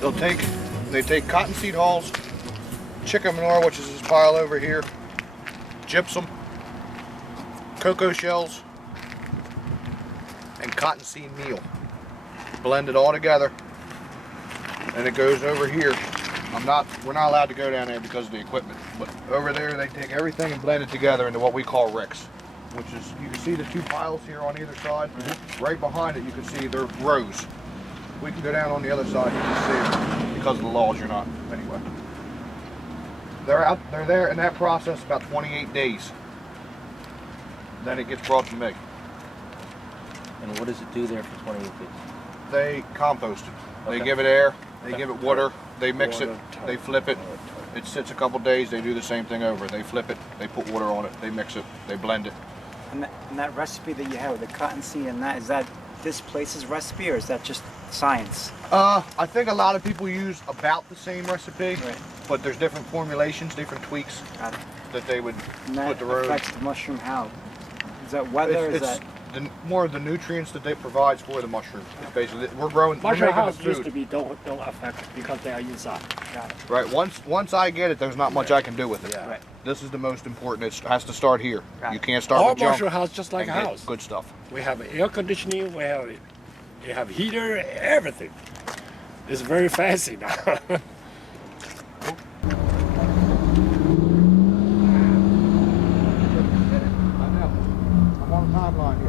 They take cottonseed hulls, chicken manure, which is this pile over here, gypsum, cocoa shells, and cottonseed meal. Blend it all together, and it goes over here. We're not allowed to go down there because of the equipment, but over there they take everything and blend it together into what we call ricks, which is, you can see the two piles here on either side. Right behind it you can see they're rows. We can go down on the other side, you can see it. Because of the laws, you're not. Anyway, they're there in that process about 28 days. Then it gets brought to me. And what does it do there for 28 days? They compost it. Okay. They give it air, they give it water, they mix it, they flip it. It sits a couple days, they do the same thing over. They flip it, they put water on it, they mix it, they blend it. And that recipe that you have with the cottonseed and that, is that this place's recipe or is that just science? I think a lot of people use about the same recipe, Right. but there's different formulations, different tweaks that they would And that put the road. affects the mushroom how? Is that weather? Is that more of the nutrients that they provides for the mushroom. It's basically, we're growing, we're Mushroom making house the used to food. be don't affect because they are inside. got it? Right. Once I get it, there's not much I can do with it. Yeah. Right. This is the most important. It has to start here. Got You it. can't start Our with junk mushroom house just like a and get house. good stuff. We have air conditioning. We have heater. Everything. It's very fancy now. I'm on a timeline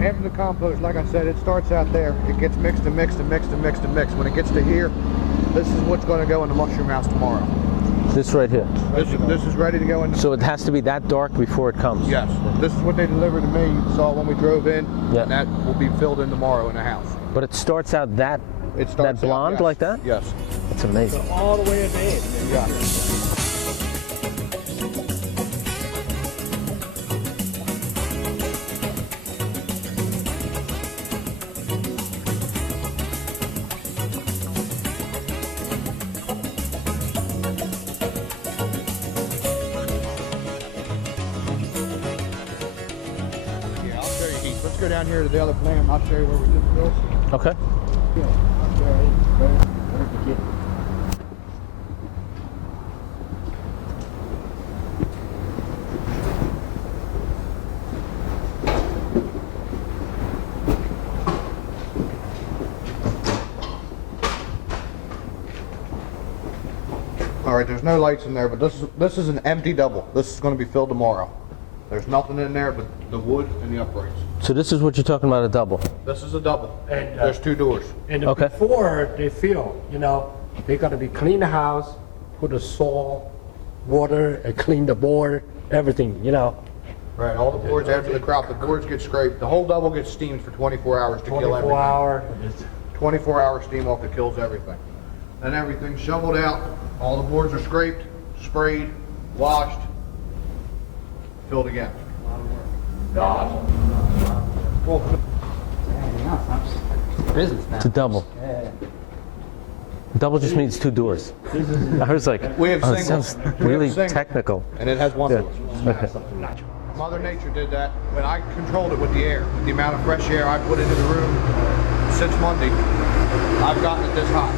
here. After the compost, like I said, it starts out there. It gets mixed and mixed and mixed and mixed and mixed. When it gets to here, this is what's going to go in the mushroom house tomorrow. This right here. This is ready to go in. So it has to be that dark before it comes. Yes. This is what they delivered to me. You saw it when we drove in. Yeah. And that will be filled in tomorrow in the house. But it starts out that It starts that blonde out, yes. like that? Yes. That's amazing. All the way at the end. Yeah. Yeah, I'll show you, Heath. Let's go down here to the other plant. I'll show you where we did this. Okay. All right, there's no lights in there, but this is an empty double. This is going to be filled tomorrow. There's nothing in there but the wood and the uprights. So this is what you're talking about, a double. This is a double. And, There's two doors. And Okay. before they fill, they got to be clean the house, put the soil, water, and clean the board, everything, Right, all the boards after the crop, the boards get scraped. The whole double gets steamed for 24 hours to kill 24 everything. hour. 24-hour steam off that kills everything. Then everything's shoveled out. All the boards are scraped, sprayed, washed, filled again. Well, Business now. It's a double. Double just means two doors. I was like, We have oh, it singles. sounds We have really singles. technical. and it has one Yeah. door. Okay. Mother Nature did that. When I controlled it with the air, with the amount of fresh air I put into the room since Monday, I've gotten it this hot.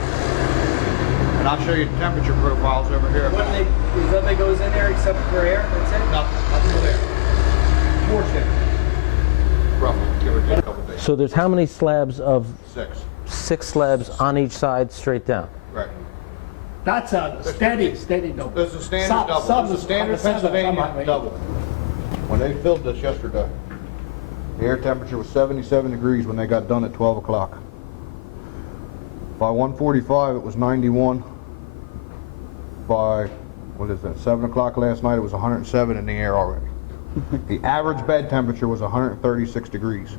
And I'll show you the temperature profiles over here. Is nothing goes in there except for air? That's it? Nothing there. Force it. Roughly, give or take a couple days. So there's how many slabs of 6 slabs on each side straight down? Right. That's a steady double. This is a standard double. This is a standard Pennsylvania double. When they filled this yesterday, the air temperature was 77 degrees when they got done at 12 o'clock. By 1:45 it was 91. By, 7 o'clock last night it was 107 in the air already. The average bed temperature was 136 degrees.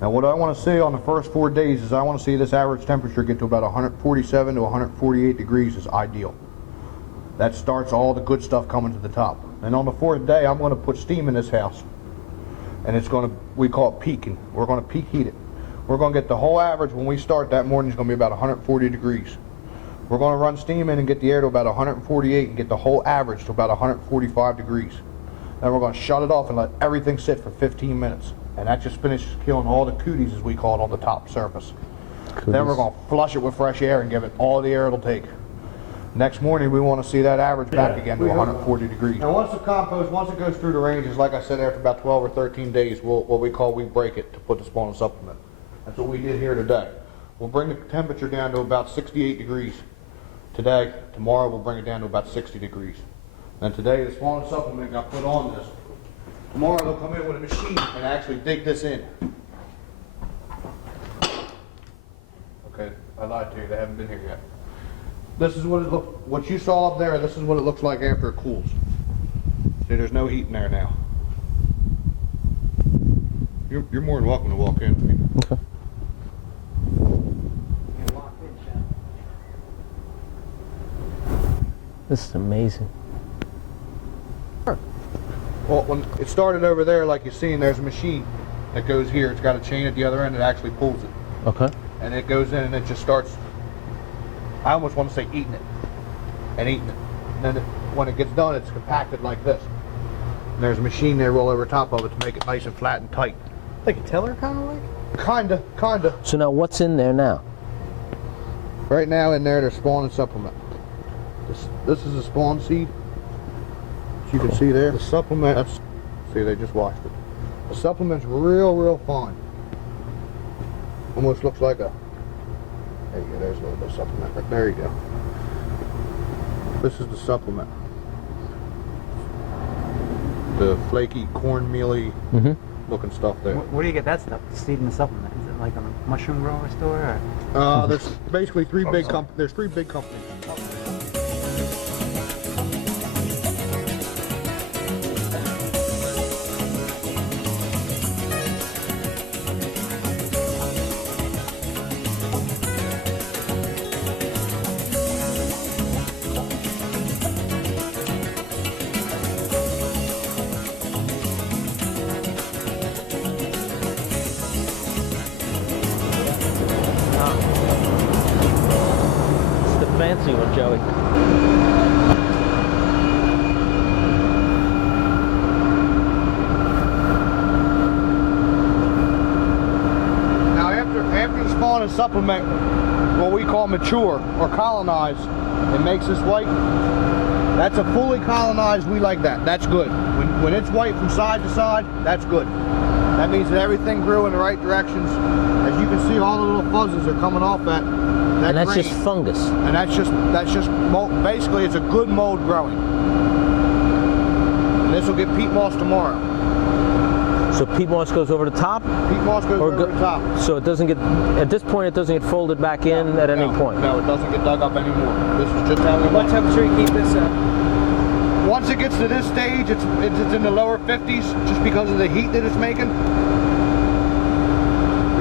Now what I want to see on the first 4 days is I want to see this average temperature get to about 147 to 148 degrees is ideal. That starts all the good stuff coming to the top. And on the 4th day I'm going to put steam in this house. And it's going to, we call it peaking. We're going to peak heat it. We're going to get the whole average when we start that morning is going to be about 140 degrees. We're going to run steam in and get the air to about 148 and get the whole average to about 145 degrees. Then we're going to shut it off and let everything sit for 15 minutes. And that just finishes killing all the cooties, as we call it, on the top surface. Then we're going to flush it with fresh air and give it all the air it'll take. Next morning, we want to see that average back again to 140 degrees. And once the compost, once it goes through the ranges, like I said, after about 12 or 13 days, we break it to put the spawn supplement. That's what we did here today. We'll bring the temperature down to about 68 degrees today. Tomorrow, we'll bring it down to about 60 degrees. And today, the spawn supplement got put on this. Tomorrow, they'll come in with a machine and actually dig this in. Okay, I lied to you. They haven't been here yet. This is what it look. What you saw up there. This is what it looks like after it cools. See, there's no heat in there now. You're more than welcome to walk in. Okay. This is amazing. Well, when it started over there, like you've seen, there's a machine that goes here. It's got a chain at the other end that actually pulls it. Okay. And it goes in and it just starts, I almost want to say eating it. And eating it. And then when it gets done, it's compacted like this. And there's a machine there roll over top of it to make it nice and flat and tight. Like a tiller, kind of like? Kinda. So now what's in there now? Right now in there, there's spawn and supplement. This is a spawn seed. As you can see there, the supplement, see, they just washed it. The supplement's real fine. Almost looks like a, there you go, there's a little bit of supplement. Right there you go. This is the supplement. The flaky, cornmealy looking stuff there. Where do you get that stuff? The seed and the supplement? Is it like a mushroom grower store? Or? There's basically three big companies. It's the fancy one, Joey. Now after the spawn and supplement, what we call mature or colonize, it makes this white. That's a fully colonized, we like that. That's good. When it's white from side to side, that's good. That means that everything grew in the right directions. As you can see, all the little fuzzes are coming off that And that's grain. just fungus. And that's just mold. Basically, it's a good mold growing. And this will get peat moss tomorrow. So peat moss goes over the top? Peat moss goes over the top. So it doesn't get, at this point, it doesn't get folded back in at any point? No, it doesn't get dug up anymore. This is just how we What want it. temperature you keep this at? Once it gets to this stage, it's in the lower 50s just because of the heat that it's making.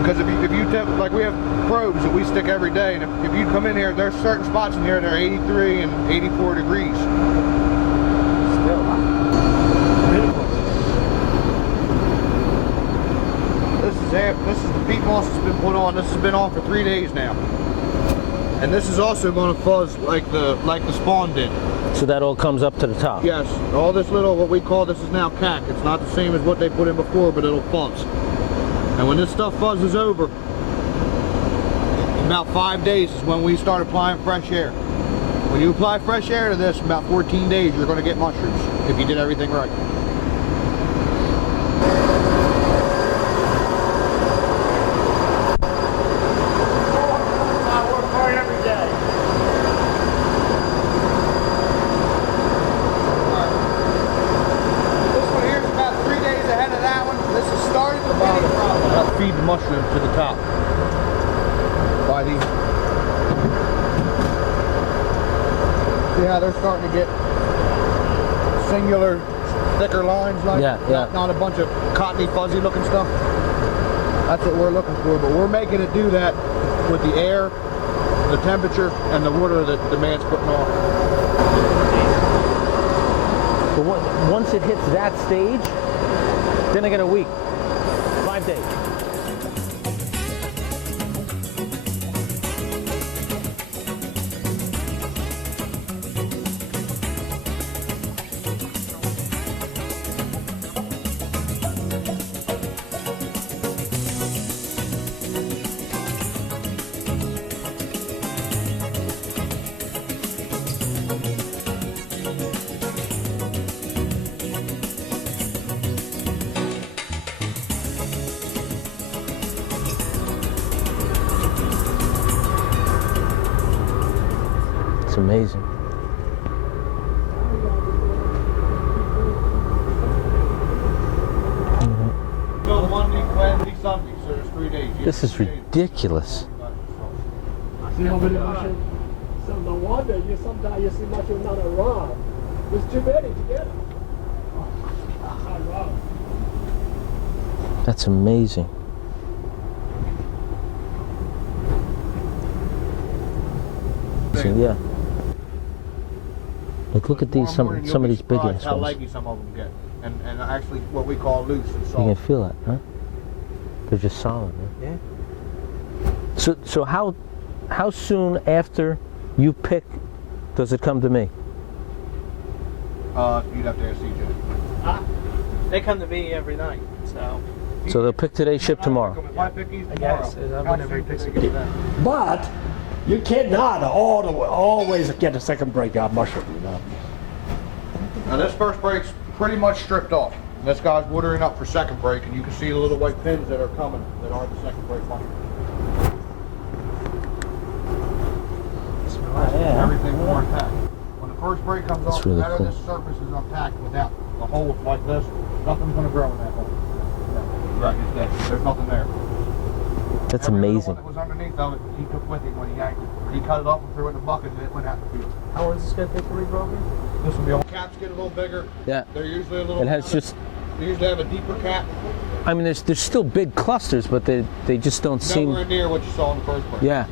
Because if you like we have probes that we stick every day, and if you come in here, there's certain spots in here that are 83 and 84 degrees. Still, huh? This is the peat moss that's been put on. This has been on for 3 days now. And this is also going to fuzz like the spawn did. So that all comes up to the top? Yes, all this little, what we call this is now cack. It's not the same as what they put in before, but it'll fuzz. And when this stuff fuzzes over, about 5 days is when we start applying fresh air. When you apply fresh air to this, about 14 days, you're going to get mushrooms if you did everything right. Feed the mushrooms to the top by these. See how they're starting to get singular, thicker lines, like not a bunch of cottony, fuzzy looking stuff. That's what we're looking for, but we're making it do that with the air, the temperature, and the water that the man's putting on. But once it hits that stage, then I get a week. 5 days. amazing. Go Monday, Wednesday, Sunday, so there's 3 days. This is ridiculous. See how many machines? So no wonder you sometimes you see machine not around. There's too many together. That's amazing. So yeah. Look at these some of these big ass How ones. leggy some of them get, and actually what we call loose and You soft. can feel that, huh? They're just solid, man. Yeah. So how soon after you pick does it come to me? You'd have to ask CJ. They come to me every night, so So they'll pick today, ship tomorrow. If I pick these I tomorrow, guess is how whenever he soon picks can it. they get them? But you cannot always get a second break out mushroom, you know. Now this first break's pretty much stripped off. This guy's watering up for second break, and you can see the little white pins that are coming that are the second break mushroom. Yeah. Everything more intact. When the first break comes That's off, really no matter cool. this surface is intact without the holes like this, nothing's going to grow in that hole. Right, it's dead. There's nothing there. That's Every little amazing. one that was underneath of it, he took with him when he yanked it. He cut it off and threw it in the bucket, and it went out the field. How long is this gonna take to regrow again? This will be all. Caps get a little bigger. Yeah. They're usually a little. It has just, They usually have a deeper cap. I mean, there's still big clusters, but they just don't seem. Nowhere near what you saw in the first break. Yeah.